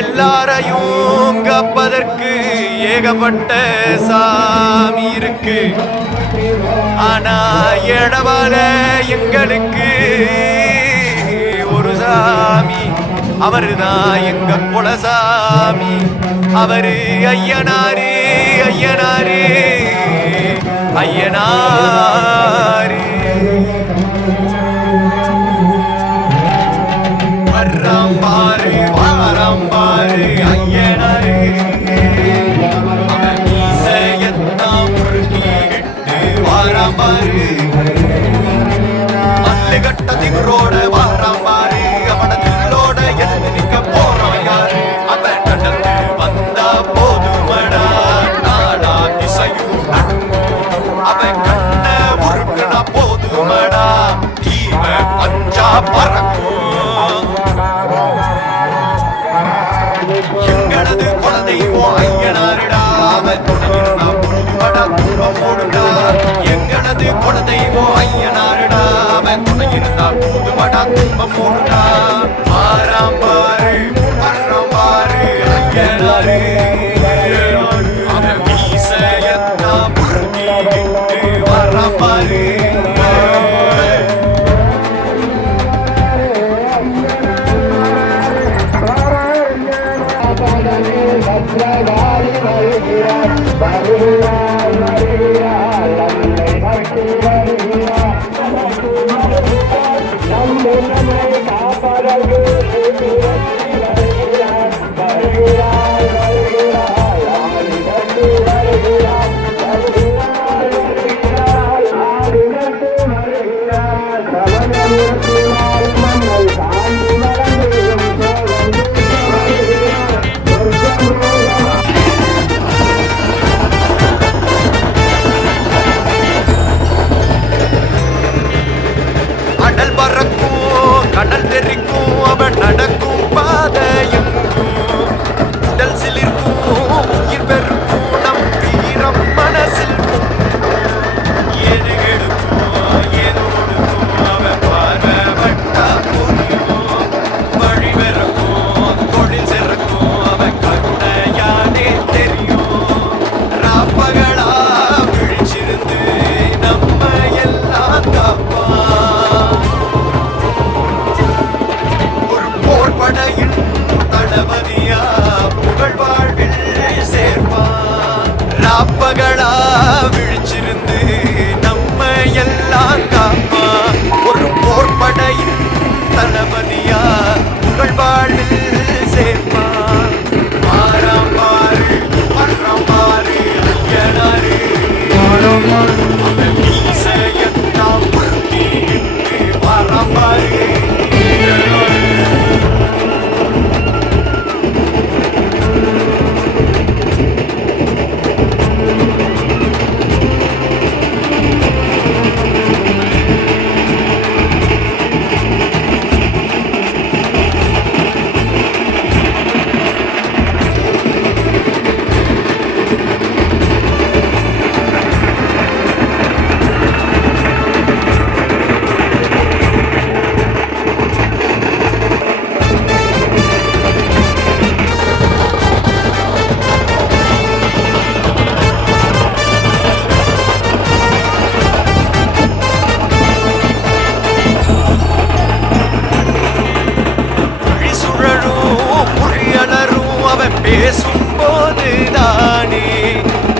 எல்லாரையும் கப்பதற்கு ஏகப்பட்ட சாமி இருக்கு. ஆனா எடவால எங்களுக்கு ஒரு சாமி. அவரு தான் எங்க குலசாமி. அவரு ஐயனாரே ஐயனாரு ஐயனார்.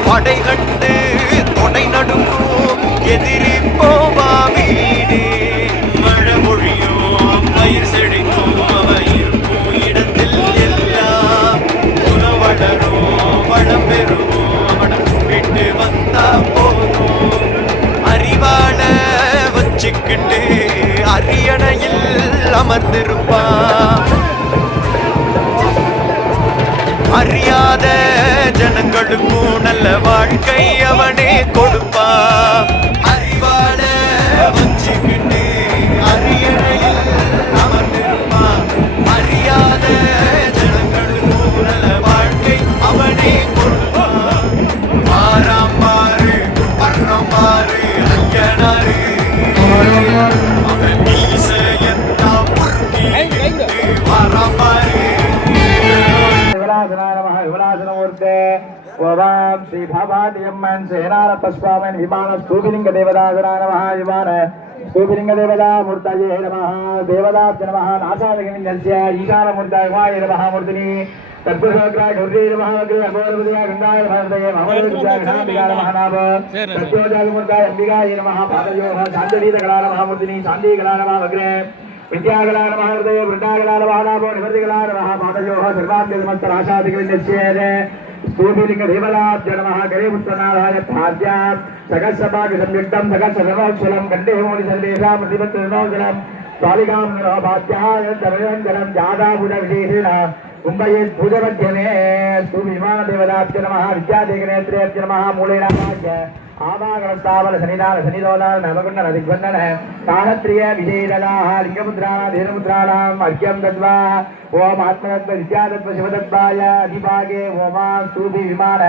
படை கண்டு துணை நடுங்கும் எதிரி போவா வீடே. மழை மொழியும் பயிர் செழிக்கும் இருக்கும் இடத்தில் எல்லாம். உணவளரும் வளம் பெறுவோம் அவனம் விட்டு வந்தா போதும். அறிவான வச்சுக்கிட்டு அமர்ந்திருப்பான். அறியாத ஜனங்களுக்கும் நல்ல வாழ்க்கை அவனே கொடுப்பா. மகாபாதியம்மன் சேனாரப்பஸ்வாமன் விமான ஸ்தூபிலிங்க தேவதாசுரா நம விமான ஸ்தூபிலிங்க தேவதா மூர்த்தஜே நம தேவதாப்த நம நாசாதகிமிந்தஸ்ய ஈசானமூர்த்தாய உமாய நம மூர்த்தினி தற்புருஷோக்ராய கௌரியே நம భూమిలింగ దేవలాభ్య నమ. గరే పుత్రనారాయణ భాగ్యాం సగస్సపాకి సంయుక్తం సగస్సర్వక్షలం కండేమోని సందేశాం ప్రతిపత్రం బాలికాం భాగ్యాయ జనం జాదాభుజ విశేషణ. கும்பையில் பூஜவத்தியனே ஸ்ரீவிமான தேவதாப்ய நம வித்யாதேக நேத்ரேப்ய நம மூலேனாய ஆமாகரத்தாவல சனிதான சனிதோதான நவகுண்ண நதிக்வந்தன தானத்ரிய விஜயதலாக லிங்கமுத்ராணா தீரமுத்ராணாம் அர்க்கியம் தத்வா ஓம் ஆத்மதத்வ வித்யாதத்வ சிவதத்வாய அதிபாகே ஓமாம் ஸ்ரூபி விமான.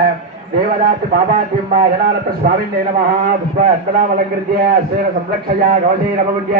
தேவதாத்து பாபாத்தியம்மா ஜனாலத்த சுவாமி நமஹா புஷ்ப அர்த்தனாமலங்கிருத்திய அஸ்வேன சம்ரக்ஷயா கவசை நமபுண்ணிய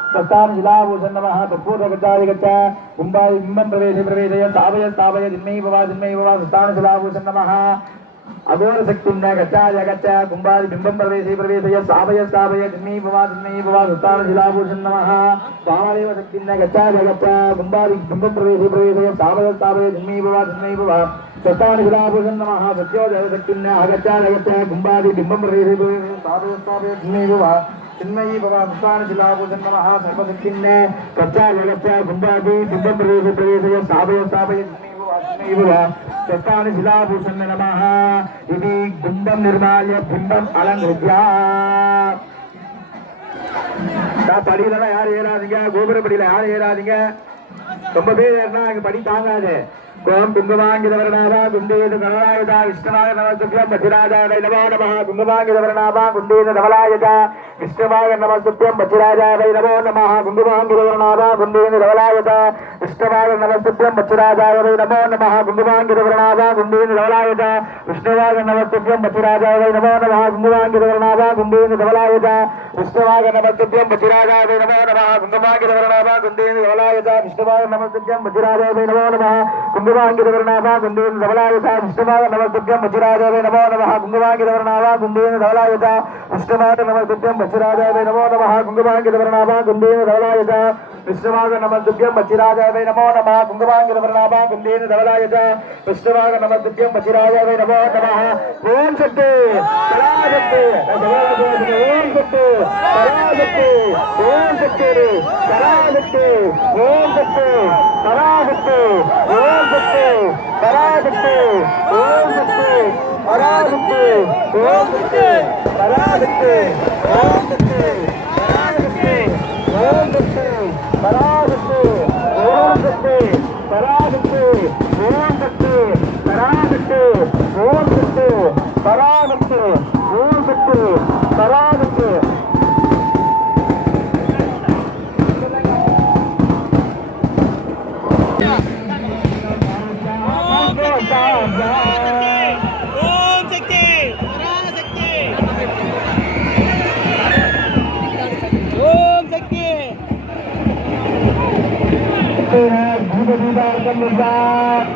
कष्टाल जिलाभूषण नमः गच्छ गुम्बादि बिम्बं प्रवेशे प्रवेशय स्थापय स्थापय सिन्मै भवा सिन्मै भवा कष्टाल जिलाभूषण नमः अघोर शक्तिं न गच्छाय गच्छ कुम्भादि बिम्बं प्रवेशे प्रवेशय स्थापय स्थापय जिन्मयी भवा जिन्मयी भवा सुतान शिलाभूषण नमः स्वामदेव शक्तिं न गच्छाय गच्छ कुम्भादि बिम्बं प्रवेशे प्रवेशय स्थापय स्थापय जिन्मयी भवा जिन्मयी भवा सत्तान शिलाभूषण नमः सत्योदय शक्तिं न गच्छाय गच्छ कुम्भादि बिम्बं प्रवेशे प्रवेशय स्थापय स्थापय जिन्मयी भवा திண்மயி பவா புஷ்பான சிலாபூதன் நமஹ சர்வசக்தின்னே கச்சால் வளச்சா குண்டாபி சித்த பிரதேச பிரதேசய ஸ்தாபய ஸ்தாபய செட்டானு சிலாபூஷன் நமஹ. இது குண்டம் நிர்மால்ய பிண்டம் அலங்கிருத்யா. படியிலலாம் யாரும் ஏறாதீங்க. கோபுர படியில யாரும் ஏறாதீங்க. ரொம்ப பேர் ஏறினா அங்க படி தாங்காது. ఓం కుంభమాంగితవర్ణాభా కుంభేన ధనరాయత విష్ణవాయ నమస్తుభ్యం మధురాజాయ నమో నమ. కుంభమాంగితవర్ణాభా కుంభేన ధవలాయత విష్ణవాయ నమస్తుభ్యం మధురాజాయ నమో నమ. కుంభమాంగితవర్ణాభా కుంభేన ధవలాయత విష్ణవాయ నమస్తుభ్యం మధురాజాయ నమో నమ. కుంభమాంగితవర్ణాభా కుంభేన ధవలాయత విష్ణవాయ నమస్తుభ్యం మధురాజాయ నమో నమ. కుంభమాంగితవర్ణాభా కుంభేన ధవలాయత విష్ణవాయ నమస్తుభ్యం మధురాజాయ నమో నమ. కుంభమాంగితవర్ణాభా కుంభేన ధవలాయత విష్ణవాయ నమస్తుభ్యం మధురాజాయ నమో నమ. కుంభ குங்குமாங்கிரவர்ணாவா கும்பேன் தவலாயுதா விஷ்ணுமாத நமத்துக்கம் வச்சிராஜாவே நமோ நமஹ குங்குமாங்கிரவர்ணாவா கும்பேன் தவலாயுதா விஷ்ணுமாத நமத்துக்கம் வச்சிராஜாவே நமோ நமஹ குங்குமாங்கிரவர்ணாவா கும்பேன் தவலாயுதா விஷ்ணுமாக நமத்துக்கம் வச்சிராஜாவே நமோ நமஹ குங்குமாங்கிரவர்ணாவா கும்பேன் தவலாயுதா விஷ்ணுமாக நமத்துக்கம் வச்சிராஜாவே நமோ நமஹ ஓம் சக்தி சக்தி பராசக்தி ஓம் சக்தி பராசக்தி ஓம் சக்தி பராசக்தி ஓம் சக்தி பராசக்தி ஓம் சக்தி பராசக்தி ஓம் சக்தி பராசக்தி ஓம் சக்தி பராசக்தி ஓம் சக்தி வணக்கம். சார்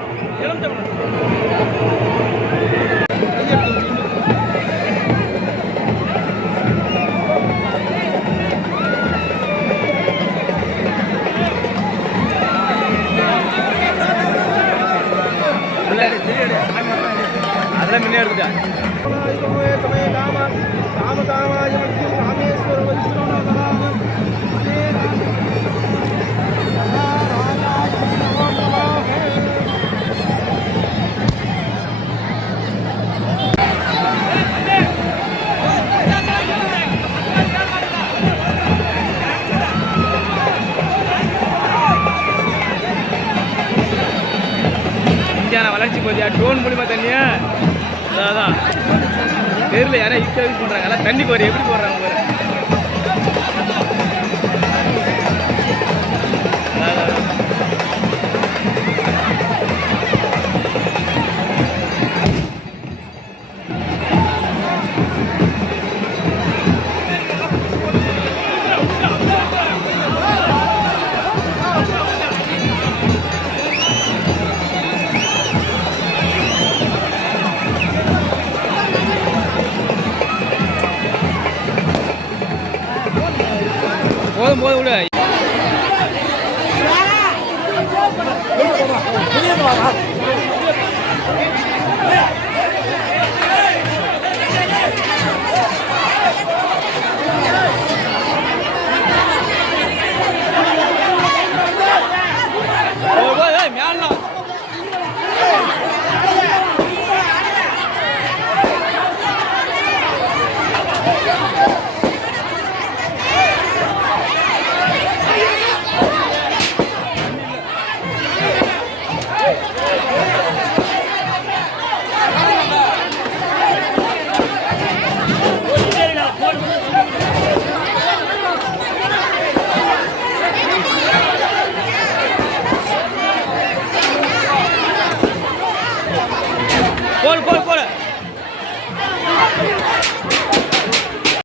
அதெல்லாம் முன்னே எடுத்துட்டேன் ராம ராமாயணம் போதியா ட்ரோன் மூலிமா தண்ணியா? அதான், தெரியல யாரோ இக்க யூஸ் பண்ணுறாங்க எல்லாம் தண்ணி போகிற எப்படி போடுறாங்க போதும் போதும் விடு